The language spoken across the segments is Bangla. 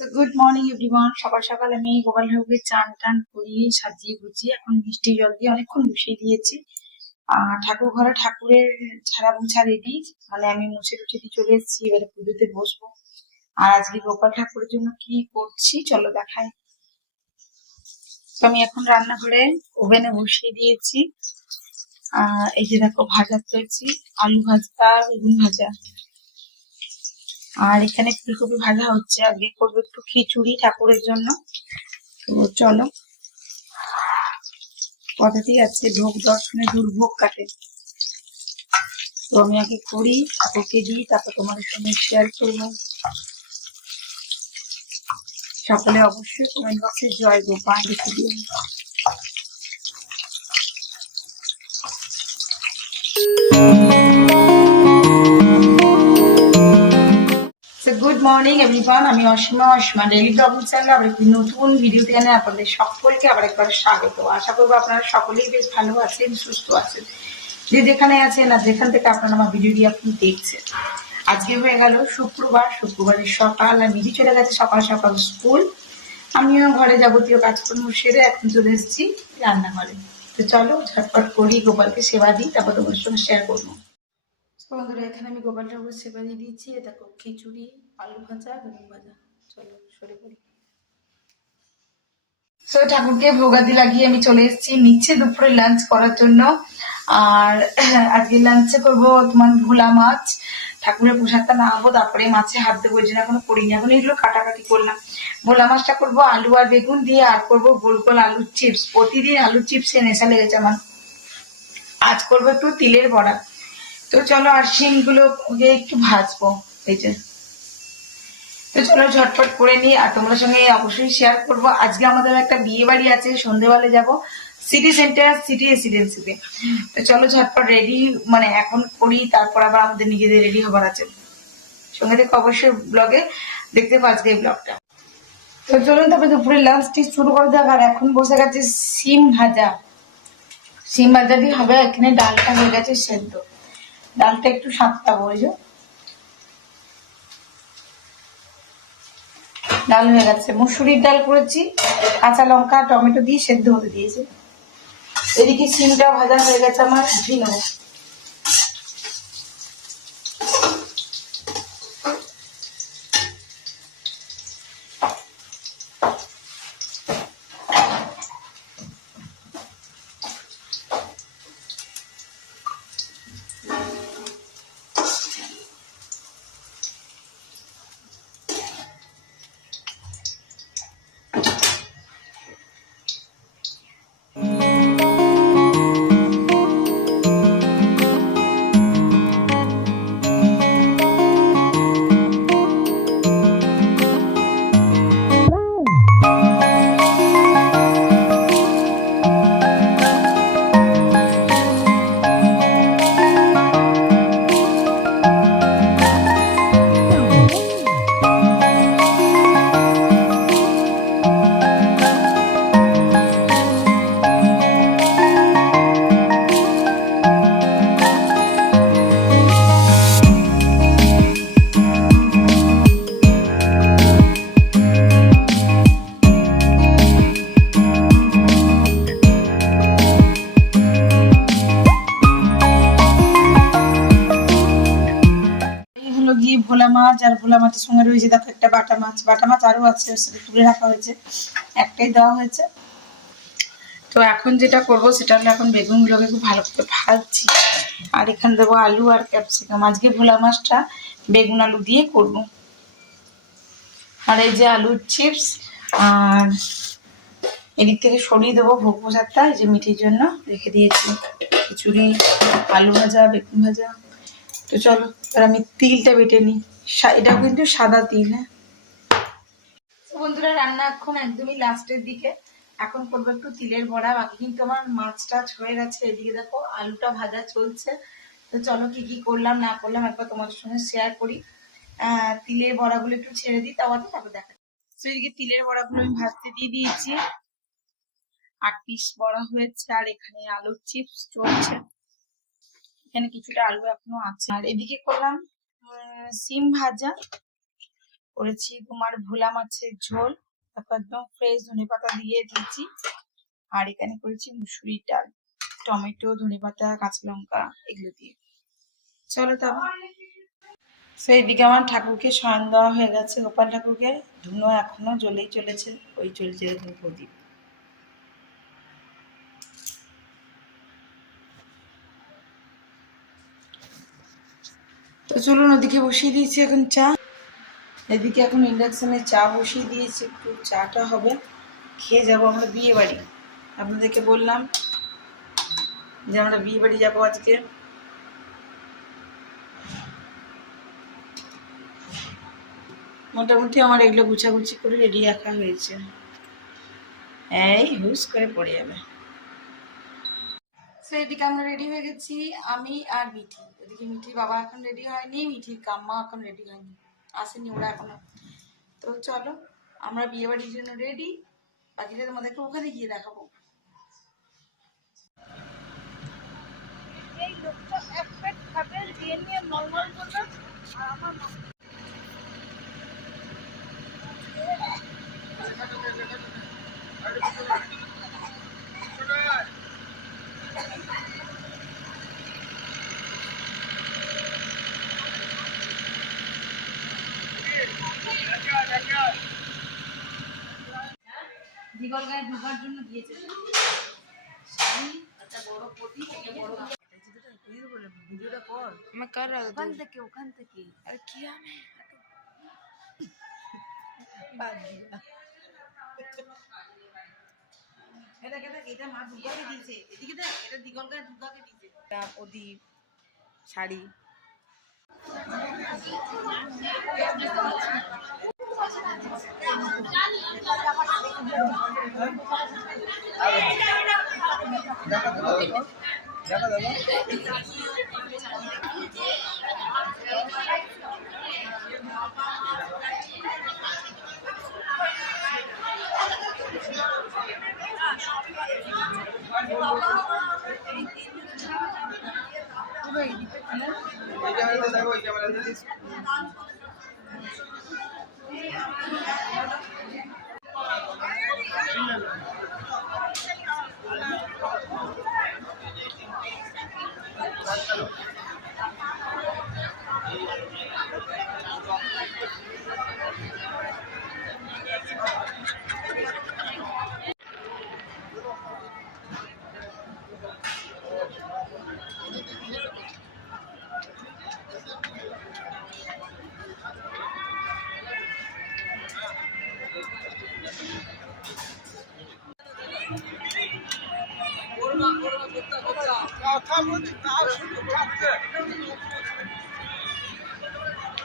গুড মর্নিং এভরিওয়ান সকাল সকাল। আমি গোপাল ঠাকুরকে চান টান করিয়ে সাজিয়ে গুছিয়ে এখন মিষ্টি জল দিয়ে অনেকক্ষণ বসিয়ে দিয়েছি। আর ঠাকুর ঘরে ঠাকুরের ছাড়া মুছা রেডি মানে আমি মুছে টুছে দিয়ে চলে এসেছি। এবারে পুজোতে বসবো। আর আজকে গোপাল ঠাকুরের জন্য কি করছি, চলো দেখাই। তো আমি এখন রান্নাঘরে ওভেনে বসিয়ে দিয়েছি। আহ, এই যে দেখো, ভাজা করেছি। আলু ভাজা, বেগুন ভাজা। আর এখানে ফুলকপি ভাজা হচ্ছে আগে করব একটু খিচুড়ি ঠাকুরের জন্য। তো চলো। কথাতেই আছে, ভোগ দর্শনে দুর্ভোগ কাটে। তো আমি আগে করি, ঠাকুরকে দিই, তারপর তোমাদের সঙ্গে শেয়ার করব। সকলে অবশ্যই কমেন্ট বক্সে জয় গোপাল গুড মর্নিং এভরিওয়ান আমি অসীমা অসীমা ডেইলি ব্লগিং চ্যানেল আবার একটি নতুন ভিডিওতে এনে আপনাদের সকলকে আবার একবার স্বাগত। আশা করব আপনারা সকলেই বেশ ভালো আছেন, সুস্থ আছেন। যে যেখানে আছেন আর যেখান থেকে আপনারা আমার ভিডিওটি আপনি দেখছেন। আজকে হয়ে গেল শুক্রবার, শুক্রবারের সকাল। আর মিহি চলে গেছে সকাল সকাল স্কুল। আমিও ঘরে যাবতীয় কাজকর্ম সেরে এখন চলে এসেছি রান্নাঘরে। তো চলো, ঝটপট করি, গোপালকে সেবা দিই, তারপর তোমার সঙ্গে শেয়ার করব। বন্ধুরা এখানে আমি গোপাল ঠাকুর সেবা দিয়ে দিচ্ছি এ দেখো, খিচুড়ি, আলু ভাজা, বেগুন ভাজা। চলো, সরে পড়ি। তো ঠাকুরকে ভোগাদি লাগিয়ে আমি চলে এসেছি। নিচে দুপুরে লাঞ্চ করার জন্য। আর আজকে লাঞ্চে করব তোমার ভোলা মাছ। ঠাকুরের প্রসাদটা না নামাবো, তারপরে মাছে হাত দেবো জন্য এখনও করিনি। এখন এগুলো কাটাকাটি করলাম। ভোলা মাছটা করব আলু আর বেগুন দিয়ে, আর করব গোল গোল আলুর চিপস প্রতিদিন আলুর চিপসে নেশা লেগেছে আমার। আজ করব একটু তিলের বড়া। তো চলো আর শিমগুলো একটু ভাজবো, এই যে। তো চলো ঝটপট করে নিই, আর তোমার সঙ্গে অবশ্যই শেয়ার করব। আজকে আমাদের একটা বিয়ে বাড়ি আছে সন্ধেবেলা যাব। সিটি সেন্টার সিটি রেসিডেন্সিতে তো। চলো ঝটপট রেডি মানে এখন করি, তারপর আবার আমাদের নিজেদের রেডি হবার আছে। সঙ্গে থেকে অবশ্যই ব্লগে দেখতে আজকে এই ব্লগটা তো চলুন তবে দুপুরে লাঞ্চটি শুরু করে দেওয়া আর এখন বসে গেছে সিম ভাজা। সিম ভাজাটি হবে, এখানে ডালটা হয়ে গেছে সেদ্ধ। ডালটা একটু সাতটা বলছো ডাল হয়ে গেছে। মুসুরির ডাল করেছি। কাঁচা লঙ্কা, টমেটো দিয়ে সেদ্ধ হতে দিয়েছে। এদিকে সিমটা ভাজা হয়ে গেছে আমার ভোলা মাছ আর ভোলা মাছের সঙ্গে রয়েছে, দেখো একটা বাটা মাছ। বাটা মাছ আরও আছে সেটা তুলে রাখা হয়েছে। একটাই দেওয়া হয়েছে। তো এখন যেটা করব, সেটা হলো এখন বেগুনগুলোকে খুব ভালো করে ভাজছি। আর এখানে দেবো আলু আর ক্যাপসিকাম। আজকে ভোলা মাছটা বেগুন আলু দিয়ে করব। আর এই যে আলুর চিপস, আর এদিক থেকে সরিয়ে দেবো ভোগ প্রসাদটা, এই যে মিঠির জন্য রেখে দিয়েছি। খিচুড়ি, আলু ভাজা, বেগুন ভাজা। তো চলো, এবার আমি তিলটা বেটে নিই। এটাও কিন্তু সাদা তিল হ্যাঁ? বন্ধুরা, রান্না এখন একদমই লাস্টের দিকে। এখন করব একটু তিলের বড়া, বাকি কিন্তু আমার মাছ টাছ হয়ে গেছে। এদিকে দেখো, আলুটা ভাজা চলছে। তো চলো, কি কি করলাম, না করলাম, একবার তোমাদের সঙ্গে শেয়ার করি। তিলের বড়াগুলো একটু ছেড়ে দিই তাওয়াতে তারপর দেখা তো এদিকে তিলের বড়াগুলো আমি ভাজতে দিয়ে দিয়েছি। আট পিস বড়া হয়েছে, আর এখানে আলুর চিপস চলছে। এখানে কিছুটা আলু এখনও আছে। আর এদিকে করলাম সিম ভাজা। করেছি তোমার ভোলা মাছের ঝোল। তারপর একদম ফ্রেশ ধনে পাতা দিয়ে দিয়েছি। আর এখানে করেছি মুসুরির ডাল, টমেটো, ধনে পাতা, কাঁচা লঙ্কা, এগুলো দিয়ে। চলো তারপর তো এইদিকে আমার ঠাকুরকে শয়ন দেওয়া হয়ে গেছে, গোপাল ঠাকুরকে। ধুনো এখনও জ্বলেই চলেছে, ওই চলছে প্রদীপ। তো চলুন ওদিকে বসিয়ে দিয়েছি এখন চা। এদিকে এখন ইন্ডাকশনে চা বসিয়ে দিয়েছি, একটু চাটা হবে। খেয়ে যাব আমরা বিয়ে বাড়ি। আপনাদেরকে বললাম যে আমরা বিয়ে বাড়ি যাব আজকে। মোটামুটি আমার এগুলো গুছাগুছি করে রেডি রাখা হয়েছে। এই হুস করে পড়ে যাবে। এদিকে আমরা রেডি হয়ে গেছি আমি আর মিঠি এদিকে মিঠির বাবা এখন রেডি হয়নি মিঠির কাম্মা এখন রেডি হয়নি আসেনি ওরা এখনও তো চলো আমরা বিয়ে বাড়ির জন্য রেডি বাকিটা তোমাদেরকে ওখানে গিয়ে দেখাবো এই লোকটা এক খাবে দিয়ে নিয়ে নর্মাল করবে আর আমার জীবন গায়ে ঢোকার জন্য দিয়েছে শাড়ি একটা বড় পটি একটা বড় ভিডিওটা কর আমি কর ওখান থেকে ওখান থেকে আর কি আমি এটা এটা এটা মা দুর্গাকে দিয়েছে। এদিকে দেখ এটা দিগল গায়ে দুর্গাকে দিয়েছে। এটা প্রদীপ শাড়ি। কথা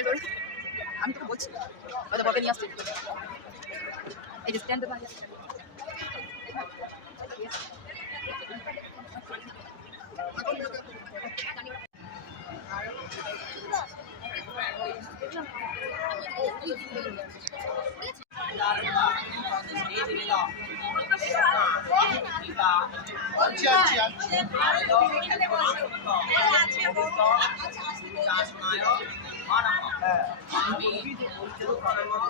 নিজের রোল আমি তোকে বলছি। হয়তো বকে নিয়ে আসছি। এই যে স্ট্যান্ড আচ্ছা। আচ্ছা আচ্ছা।, আচ্ছা। மாணவனாக உங்களுக்கு வீட்டில் ஒரு சிறு பணமாக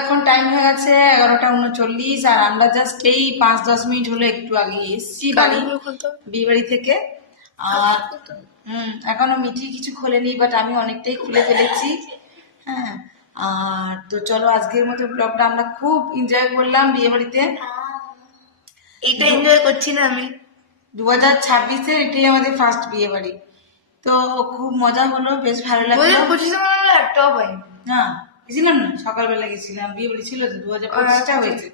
এখন টাইম হয়ে গেছে এগারোটা উনচল্লিশ আর আমরা জাস্ট এই পাঁচ দশ মিনিট হলো একটু আগে এসছি বাড়ি বিয়ে বাড়ি থেকে। আর হুম এখনও মিঠি কিছু খোলেনি বাট আমি অনেকটাই খুলে ফেলেছি। হ্যাঁ আর তো চলো আজকের মতো ব্লগটা আমরা খুব এনজয় করলাম বিয়ে বাড়িতে। এইটা এনজয় করছি না আমি। দু হাজার ছাব্বিশের এটাই আমাদের ফার্স্ট বিয়ে বাড়ি। তো খুব মজা হলো বেশ ভালো লাগল। না। গেছিলাম না? সকালবেলা গেছিলাম। বিয়ে বাড়ি ছিল দু হাজার পঁচিশটা হয়েছে।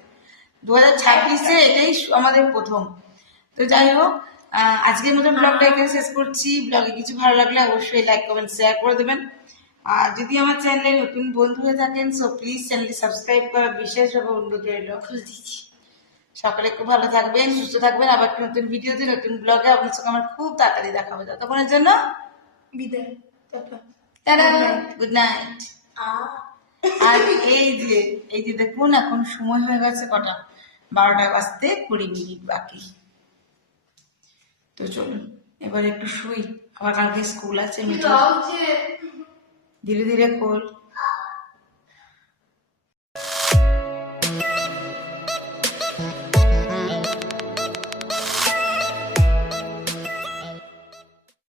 দু হাজার ছাব্বিশে এটাই আমাদের প্রথম। তো যাই হোক আজকের মতন ব্লগটা এখানে শেষ করছি। ব্লগে কিছু ভালো লাগলে অবশ্যই লাইক কমেন্ট শেয়ার করে দেবেন। আর যদি আমার চ্যানেলে নতুন বন্ধু হয়ে থাকেন সো প্লিজ চ্যানেলটি সাবস্ক্রাইব করা বিশেষভাবে অনুরোধ রইল। সকালে খুব ভালো থাকবেন সুস্থ থাকবেন। আবার একটা নতুন ভিডিওতে নতুন ব্লগে আপনার সঙ্গে আমার খুব তাড়াতাড়ি দেখা হবে। ততক্ষণের জন্য বিদায়। টাটা। গুড নাইট আর এই যে এই যে দেখুন এখন সময় হয়ে গেছে কটা? বারোটা বাজতে কুড়ি মিনিট বাকি। তো চলুন এবার একটু শুই। আবার কালকে স্কুল আছে ধীরে ধীরে খোল।